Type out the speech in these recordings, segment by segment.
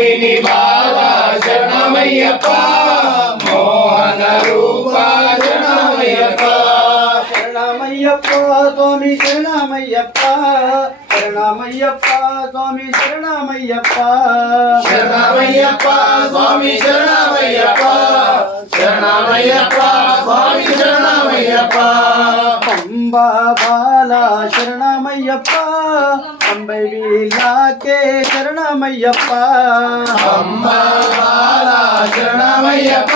మోహిని బాల శరణమయ్యప్ప మోహన రూప శరణమయ్యప్ప శరణమయ్యప్ప స్వామి శరణమయ్యప్ప శరణమయ్యప్ప స్వామి శరణమయ్యప్ప శరణమయ్యప్ప స్వామి శరణమయ్యప్ప శరణమయ్యప్ప స్వామి శరణమయ్యప్ప పంబా బాల శరణమయ్యప్ప పంబై వీలాకే శరణమయ్యప్ప పంబా బాల శరణమయ్యప్ప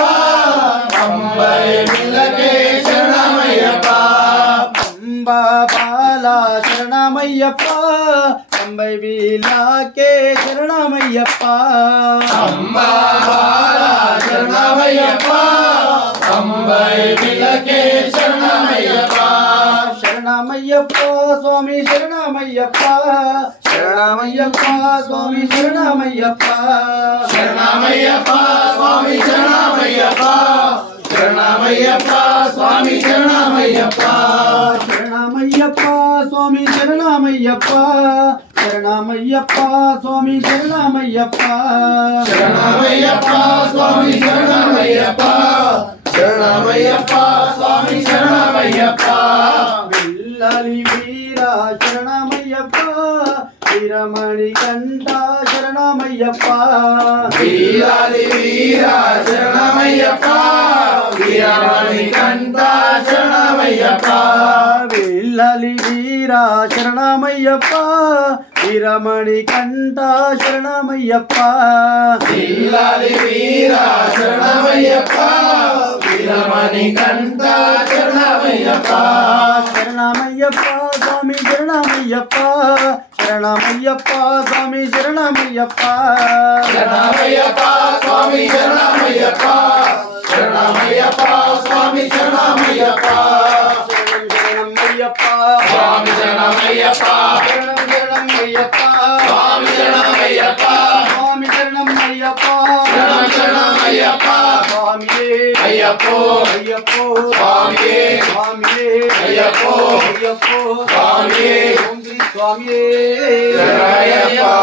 పంబై వీలాకే శరణమయ్యప్ప పంబా బాల శరణమయ్యప్ప పంబై వీలాకే శరణమయ్యప్ప పంబా బాల శరణమయ్యప్ప పంబై వీలాకే శరణమయ్యప్ప శరణమయ్యప్ప స్వామి శరణమయ్యప్ప శరణమయ్యప్ప స్వామి శరణమయ్యప్ప శరణమయ్యప్ప స్వామి శరణమయ్యప్ప శరణమయ్యప్ప స్వామి శరణమయ్యప్ప శరణమయ్యప్ప స్వామి శరణమయ్యప్ప శరణమయ్యప్ప స్వామి శరణమయ్యప్ప శరణమయ్యప్ప స్వామి శరణమయ్యప్ప శరణమయ్యప్ప స్వామి శరణమయ్యప్ప విల్లాలి వీర శరణమయ్యప్ప వీరమణి కంఠ శరణమయ్యప్ప వీరాలి వీర శరణమయ్యప్ప వీరమణి కంఠ శరణమయ్యప్ప విల్లాలి వీర శరణమయ్యప్ప వీరమణి కంఠ శరణమయ్యప్ప వీరాలి వీర శరణమయ్యప్ప వీరమణి కంఠ శరణమయ్యప్ప శరణమయ్యప్ప స్వామి శరణమయ్యప్ప శరణమయ్యప్ప స్వామి శరణమయ్యప్ప శరణమయ్యప్ప స్వామి శరణమయ్యప్ప శరణమయ్యప్ప స్వామి శరణమయ్యప్ప శరణమయ్యప్ప స్వామి శరణమయ్యప్ప శరణమయ్యప్ప స్వామి శరణమయ్యప్ప స్వామి శరణమయ్యప్ప శరణం శరణమయ్యప్ప స్వామియే అయ్యప్పో అయ్యప్పో స్వామియే స్వామియే అయ్యప్పో అయ్యప్పో స్వామియే ఓం శ్రీ స్వామియే శరణమయ్యప్ప